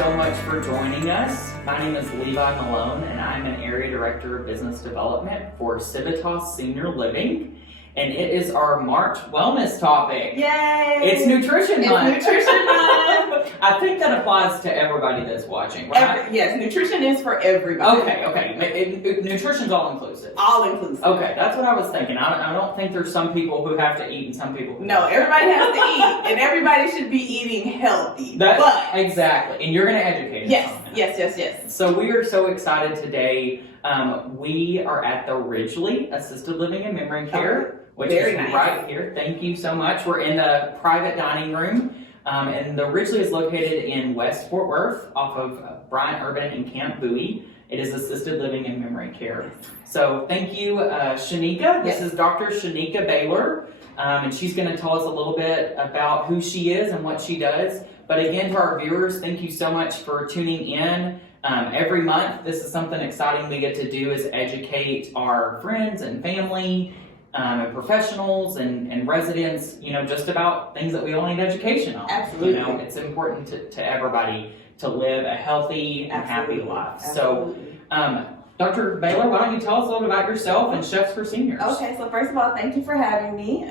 so much for joining us. My name is Levi Malone, and I'm an Area Director of Business Development for Civitas Senior Living. And it is our March wellness topic. Yay! It's Nutrition Month. It's Nutrition Month. I think that applies to everybody that's watching, right? Yes, nutrition is for everybody. Okay. Nutrition's all inclusive. All inclusive. Okay, that's what I was thinking. I don't think there's some people who have to eat and some people who No, everybody has to eat, and everybody should be eating healthy. Exactly, and you're going to educate us on that. Yes. So we are so excited today. We are at the Ridgely Assisted Living and Memory Care, which is nice. Right here. Thank you so much. We're in the private dining room, and the Ridgely is located in West Fort Worth off of Bryant Urban and Camp Bowie. It is assisted living and memory care. So thank you, Shaneka. This is Dr. Shaneka Baylor, and she's going to tell us a little bit about who she is and what she does. But again, to our viewers, thank you so much for tuning in. Every month, this is something exciting we get to do is educate our friends and family and professionals and residents, just about things that we all need education on. Absolutely. It's important to everybody to live a healthy and happy life. Absolutely. So, Dr. Baylor, why don't you tell us a little about yourself and Chefs for Seniors? Okay, so first of all, thank you for having me.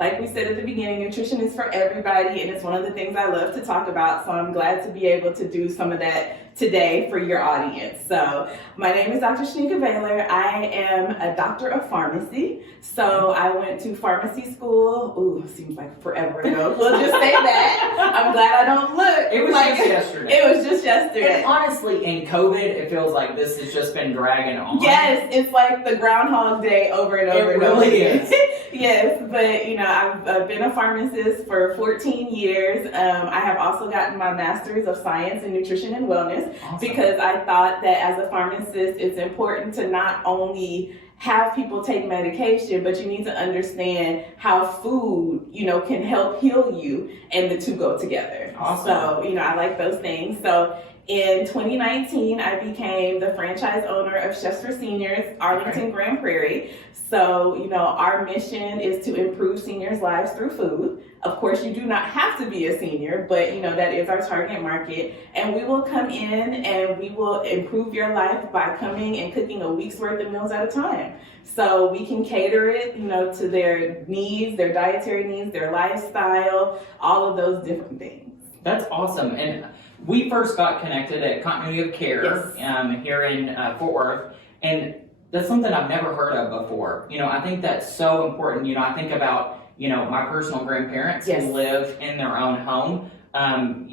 Like we said at the beginning, nutrition is for everybody, and it's one of the things I love to talk about, so I'm glad to be able to do some of that today for your audience. So my name is Dr. Shaneka Baylor. I am a doctor of pharmacy. So I went to pharmacy school. Ooh, seems like forever ago. We'll just say that. I'm glad I don't look. It was like just yesterday. It was just yesterday. And honestly, in COVID, it feels like this has just been dragging on. Yes, it's like the Groundhog Day over and over It and over really again. is. Yes, but I've been a pharmacist for 14 years. I have also gotten my master's of science in nutrition and wellness. Awesome. Because I thought that as a pharmacist, it's important to not only have people take medication, but you need to understand how food, can help heal you, and the two go together. Awesome. So, I like those things. So in 2019, I became the franchise owner of Chefs for Seniors, Arlington Grand Prairie. So, our mission is to improve seniors' lives through food. Of course, you do not have to be a senior, but that is our target market. And we will come in and we will improve your life by coming and cooking a week's worth of meals at a time. So we can cater it, to their needs, their dietary needs, their lifestyle, all of those different things. That's awesome. And we first got connected at Continuity of Care here in Fort Worth. And that's something I've never heard of before. I think that's so important. I think about my personal grandparents who live in their own home, and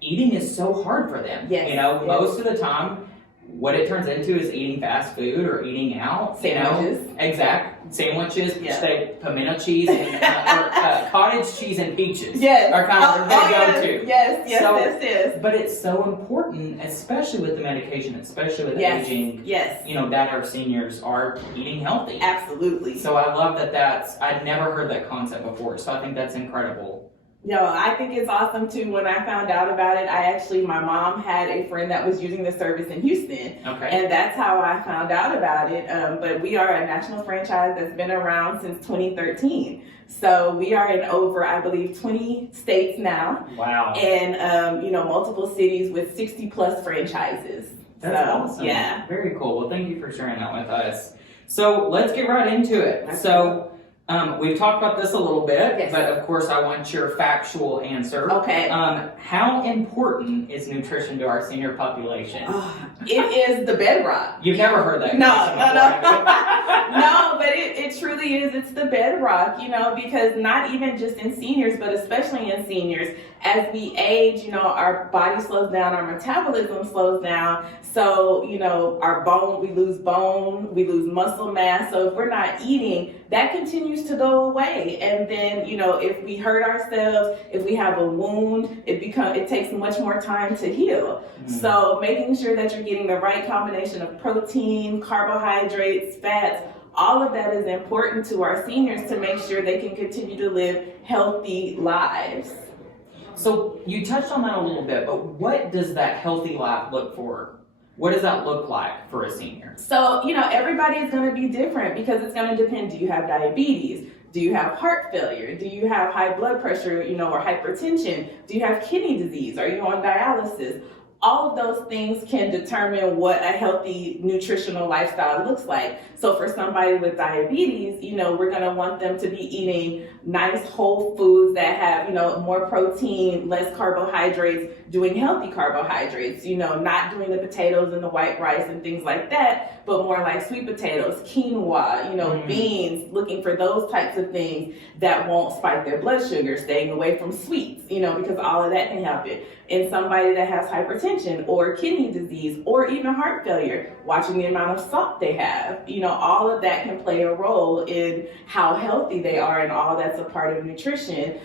eating is so hard for them. Most of the time, what it turns into is eating fast food or eating out. Sandwiches. Sandwiches, say pimento cheese and or cottage cheese and peaches are kind of their go-to. Yes. But it's so important, especially with the medication, especially with aging. Yes. That our seniors are eating healthy. Absolutely. So I love that I'd never heard that concept before, so I think that's incredible. I think it's awesome too. When I found out about it, my mom had a friend that was using the service in Houston. Okay. And that's how I found out about it. But we are a national franchise that's been around since 2013. So we are in over, I believe, 20 states now. Wow. And, multiple cities with 60 plus franchises. That's awesome. Yeah. Very cool. Well, thank you for sharing that with us. So let's get right into it. So we've talked about this a little bit, but of course I want your factual answer. Okay. How important is nutrition to our senior population? It is the bedrock. You've never heard that? No. No, but it truly is. It's the bedrock, because not even just in seniors, but especially in seniors, as we age, our body slows down, our metabolism slows down. So, we lose bone, we lose muscle mass. So if we're not eating, that continues to go away. And then, if we hurt ourselves, if we have a wound, it takes much more time to heal. Mm-hmm. So making sure that you're getting the right combination of protein, carbohydrates, fats, all of that is important to our seniors to make sure they can continue to live healthy lives. So you touched on that a little bit, but what does that healthy life look for? What does that look like for a senior? So, everybody is going to be different because it's going to depend. Do you have diabetes? Do you have heart failure? Do you have high blood pressure, or hypertension? Do you have kidney disease? Are you on dialysis? All of those things can determine what a healthy nutritional lifestyle looks like. So for somebody with diabetes, we're going to want them to be eating nice whole foods that have, more protein, less carbohydrates, doing healthy carbohydrates, not doing the potatoes and the white rice and things like that, but more like sweet potatoes, quinoa, beans, looking for those types of things that won't spike their blood sugar, staying away from sweets, because all of that can happen. In somebody that has hypertension or kidney disease or even heart failure, watching the amount of salt they have, all of that can play a role in how healthy they are, and all that's a part of nutrition.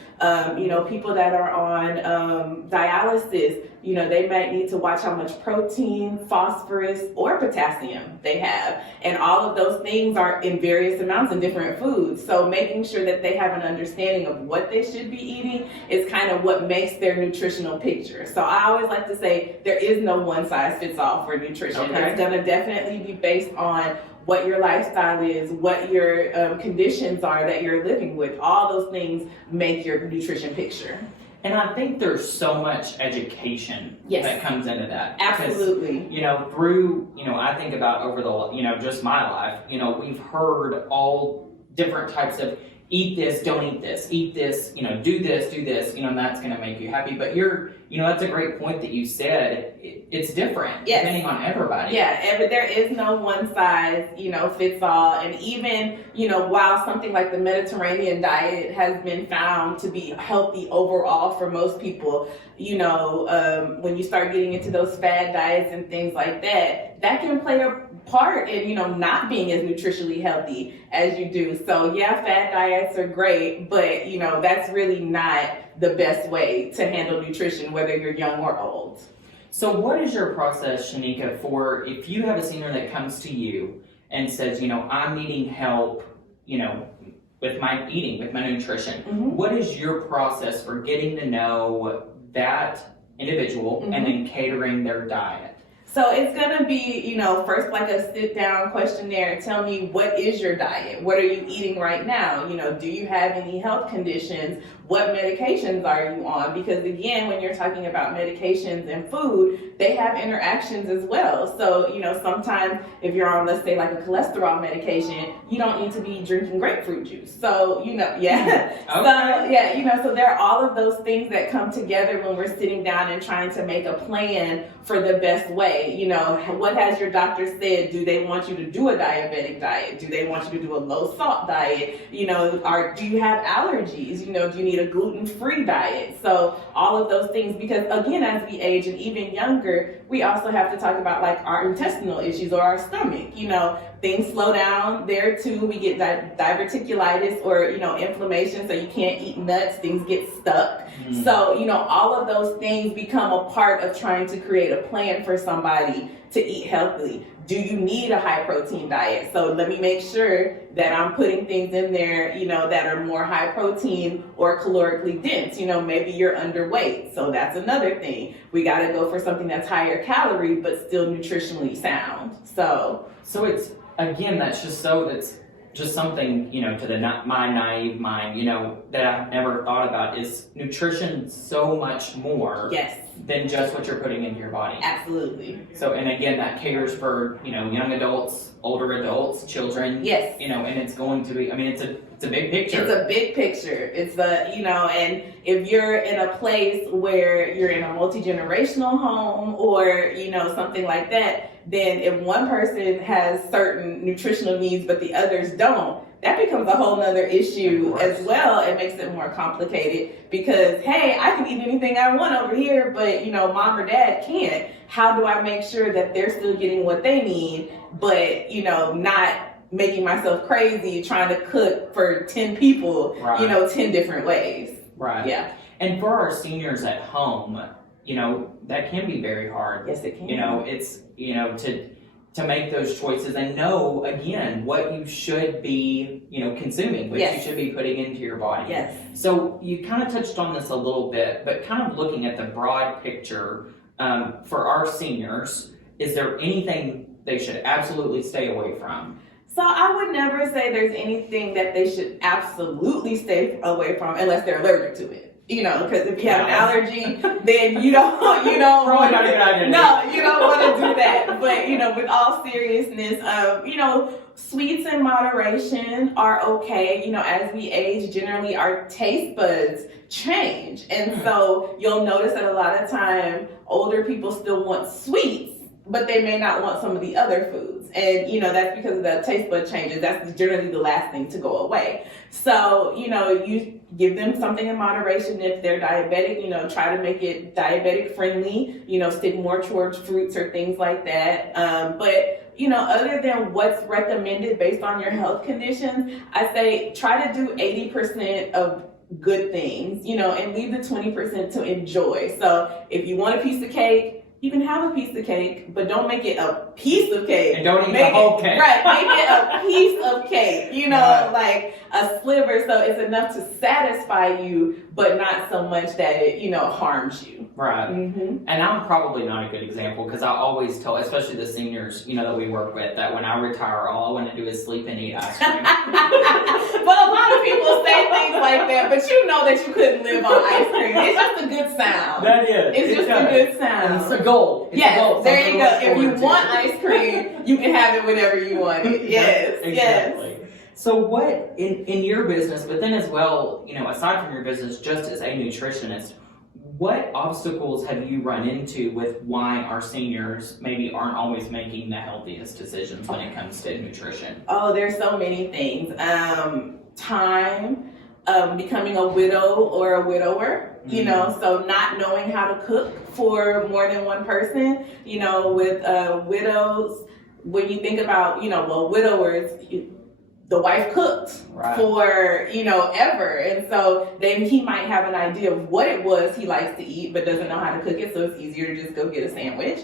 People that are on dialysis, they might need to watch how much protein, phosphorus, or potassium they have. And all of those things are in various amounts in different foods. So making sure that they have an understanding of what they should be eating is kind of what makes their nutritional picture. So I always like to say there is no one size fits all for nutrition. Okay. It's going to definitely be based on what your lifestyle is, what your conditions are that you're living with. All those things make your nutrition picture. And I think there's so much education that comes into that. Absolutely. Through, I think about over the, just my life, we've heard all different types of eat this, don't eat this, do this, and that's going to make you happy. But that's a great point that you said. It's different depending on everybody. Yeah, but there is no one size, fits all. And even, while something like the Mediterranean diet has been found to be healthy overall for most people, when you start getting into those fad diets and things like that, that can play a part in, not being as nutritionally healthy as you do. So yeah, fad diets are great, but that's really not the best way to handle nutrition, whether you're young or old. So what is your process, Shaneka, for if you have a senior that comes to you and says, I'm needing help, with my eating, with my nutrition, what is your process for getting to know that individual and then catering their diet? So it's going to be, first like a sit down questionnaire. Tell me, what is your diet? What are you eating right now? Do you have any health conditions? What medications are you on? Because again, when you're talking about medications and food, they have interactions as well. So, sometimes if you're on, let's say like a cholesterol medication, you don't need to be drinking grapefruit juice. So, Okay. So there are all of those things that come together when we're sitting down and trying to make a plan for the best way. What has your doctor said? Do they want you to do a diabetic diet? Do they want you to do a low salt diet? Do you have allergies? Do you need a gluten-free diet? So all of those things, because again, as we age and even younger, we also have to talk about like our intestinal issues or our stomach. Things slow down there too. We get diverticulitis or, inflammation, so you can't eat nuts, things get stuck. So, all of those things become a part of trying to create a plan for somebody to eat healthily. Do you need a high protein diet? So let me make sure that I'm putting things in there, that are more high protein or calorically dense. Maybe you're underweight. So that's another thing. We got to go for something that's higher calorie, but still nutritionally sound. So it's, again, that's just something, to my naive mind, that I've never thought about is nutrition so much more than just what you're putting into your body. Absolutely. So, and again, that caters for, young adults, older adults, children. Yes. And it's going to be, it's a big picture. It's a big picture. It's and if you're in a place where you're in a multi-generational home or, something like that, then if one person has certain nutritional needs but the others don't, that becomes a whole nother issue as well. It makes it more complicated because, hey, I can eat anything I want over here, but, mom or dad can't. How do I make sure that they're still getting what they need, but, not making myself crazy trying to cook for 10 people, 10 different ways. Right. Yeah. And for our seniors at home, that can be very hard. Yes, it can. It's, to make those choices and know, again, what you should be, consuming, what you should be putting into your body. Yes. So you kind of touched on this a little bit, but kind of looking at the broad picture, for our seniors, is there anything they should absolutely stay away from? So I would never say there's anything that they should absolutely stay away from unless they're allergic to it. Because if you have an allergy, then you don't want to. No, you don't want to do that. But with all seriousness, sweets in moderation are okay. As we age, generally our taste buds change, and so you'll notice that a lot of time older people still want sweets, but they may not want some of the other foods. And, that's because of the taste bud changes. That's generally the last thing to go away. So, you give them something in moderation. If they're diabetic, try to make it diabetic friendly, stick more towards fruits or things like that. But other than what's recommended based on your health conditions, I say try to do 80% of good things, and leave the 20% to enjoy. So if you want a piece of cake, you can have a piece of cake, but don't make it a piece of cake. And don't eat the whole cake. Right, make it a piece of cake, like a sliver, so it's enough to satisfy you, but not so much that it, harms you. Right. And I'm probably not a good example because I always tell, especially the seniors, that we work with, that when I retire, all I want to do is sleep and eat ice cream. But a lot of people say things like that, but you know that you couldn't live on ice cream. It's just a good sound. That is. It's just a good sound. And it's a goal. Yes, a goal. there you go. If you want ice cream, you can have it whenever you want it. Yes, exactly. Yes. So what, in your business, but then as well, aside from your business, just as a nutritionist, what obstacles have you run into with why our seniors maybe aren't always making the healthiest decisions when it comes to nutrition? Oh, there's so many things. Time, becoming a widow or a widower, so not knowing how to cook for more than one person, with widows, when you think about, widowers, the wife cooked for, ever. And so then he might have an idea of what it was he likes to eat, but doesn't know how to cook it. So it's easier to just go get a sandwich.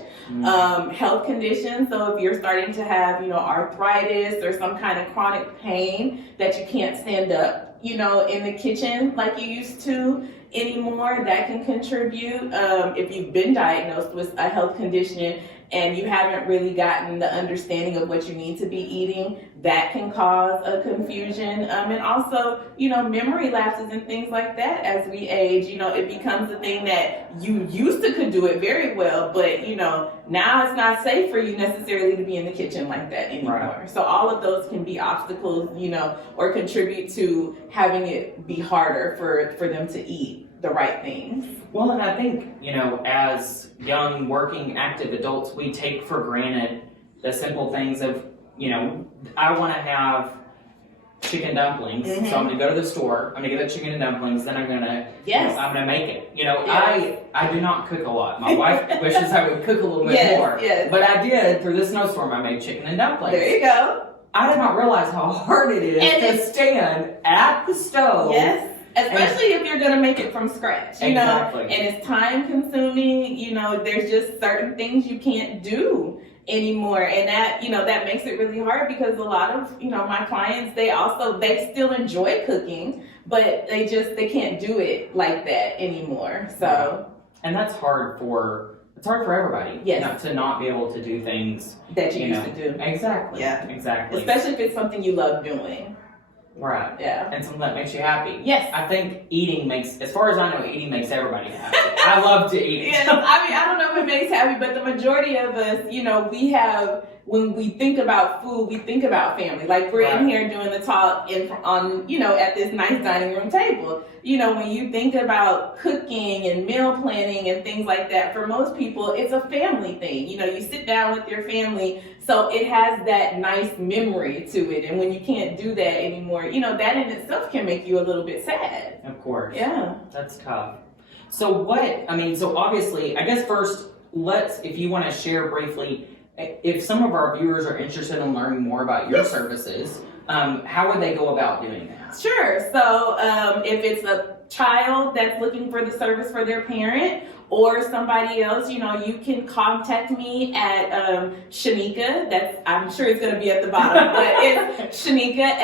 Health conditions. So if you're starting to have, arthritis or some kind of chronic pain that you can't stand up, in the kitchen like you used to anymore, that can contribute. If you've been diagnosed with a health condition and you haven't really gotten the understanding of what you need to be eating, that can cause a confusion. And also, memory lapses and things like that as we age. It becomes a thing that you used to could do it very well, but, now it's not safe for you necessarily to be in the kitchen like that anymore. Right. So all of those can be obstacles, or contribute to having it be harder for them to eat the right things. Well, and I think, as young, working, active adults, we take for granted the simple things of, I want to have chicken dumplings, so I'm going to go to the store, I'm going to get the chicken and dumplings, then I'm going to, I'm going to make it. I do not cook a lot. My wife wishes I would cook a little bit more, but I did. Through the snowstorm, I made chicken and dumplings. There you go. I did not realize how hard it is to stand at the stove. Yes. Especially if you're going to make it from scratch, exactly. And it's time consuming, there's just certain things you can't do anymore. And that, that makes it really hard because a lot of, my clients, they still enjoy cooking, but they can't do it like that anymore. So. And that's hard for everybody. Yes. To not be able to do things that you used to do. Exactly. Yeah. Exactly. Especially if it's something you love doing. Right. Yeah. And something that makes you happy. Yes. I think as far as I know, eating makes everybody happy. I love to eat. Yeah. I don't know if it makes happy, but the majority of us, when we think about food, we think about family. Like we're in here doing the talk at this nice dining room table. When you think about cooking and meal planning and things like that, for most people, it's a family thing. You sit down with your family, so it has that nice memory to it. And when you can't do that anymore, that in itself can make you a little bit sad. Of course. Yeah. That's tough. So obviously, I guess first, if you want to share briefly, if some of our viewers are interested in learning more about your services, how would they go about doing that? Sure. So if it's a child that's looking for the service for their parent or somebody else, you can contact me at Shaneka. I'm sure it's going to be at the bottom, but it's Shaneka,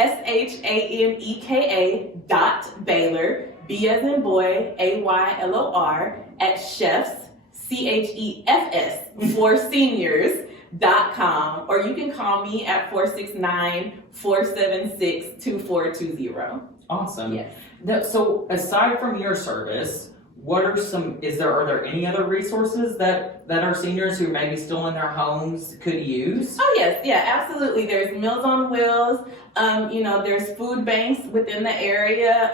SHANEKA .Baylor, B as in boy, AYLOR, at chefs, CHEFS, for seniors, civitas.com, or you can call me at 469-476-2420. Awesome. Yes. So aside from your service, are there any other resources that our seniors who may be still in their homes could use? Oh yes, yeah, absolutely. There's Meals on Wheels. There's food banks within the area.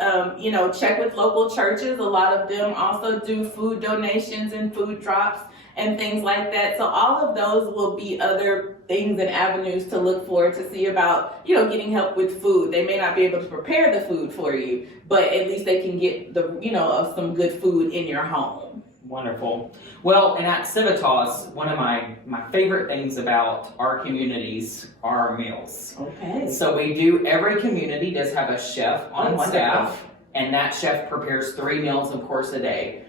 Check with local churches. A lot of them also do food donations and food drops and things like that. So all of those will be other things and avenues to look for to see about, getting help with food. They may not be able to prepare the food for you, but at least they can get some good food in your home. Wonderful. Well, and at Civitas, one of my favorite things about our communities are our meals. Okay. So every community does have a chef on staff, and that chef prepares 3 meals, of course, a day.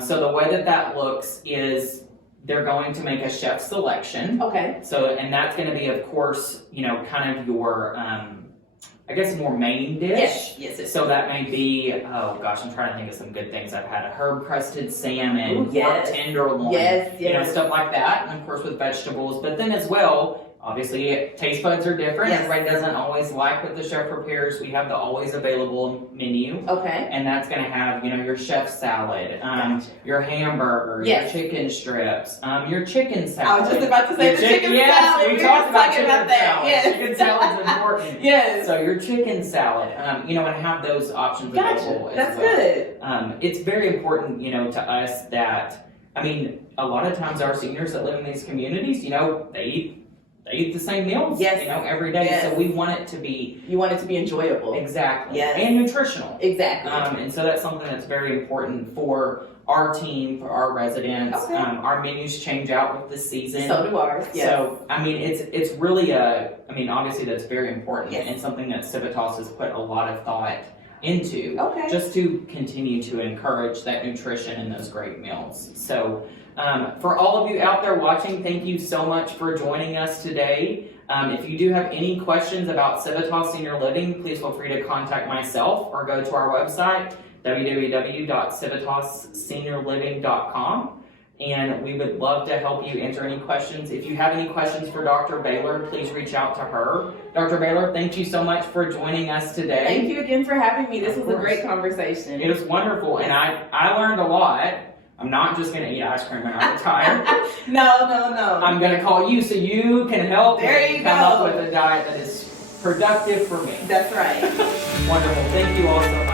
So the way that looks is they're going to make a chef selection. Okay. So, and that's going to be, of course, kind of your, more main dish. Yes. So that may be, I'm trying to think of some good things. I've had a herb-crusted salmon, Ooh, yes. pork tenderloin, Yes. Stuff like that, and of course with vegetables. But then as well, obviously, taste buds are different. Yes. Everybody doesn't always like what the chef prepares. We have the always available menu. Okay. And that's going to have, your chef salad, Gotcha. your hamburger, Yes. your chicken strips, your chicken salad. I was just about to say the chicken salad. We talked about chicken that. salad. Yes. Chicken salad's important. Yes. So your chicken salad, and have those options available as That's well. good. It's very important, to us that, a lot of times our seniors that live in these communities, they eat the same meals, Yes. every day. Yes. So we want it to be You want it to be enjoyable. exactly Yes. and nutritional. Exactly. And so that's something that's very important for our team, for our residents. Okay. Our menus change out with the season. So do ours. Yes. So, it's really obviously that's very important Yes. and something that Civitas has put a lot of thought into, Okay. just to continue to encourage that nutrition and those great meals. So, for all of you out there watching, thank you so much for joining us today. If you do have any questions about Civitas Senior Living, please feel free to contact myself or go to our website, www.civitasseniorliving.com. And we would love to help you answer any questions. If you have any questions for Dr. Baylor, please reach out to her. Dr. Baylor, thank you so much for joining us today. Thank you again for having me. This Of was a course. great conversation. It was wonderful, and I learned a lot. I'm not just going to eat ice cream when I retire. No. I'm going to call you so you can help There me you come go. up with a diet that is productive for me. That's right. Wonderful. Thank you all so much.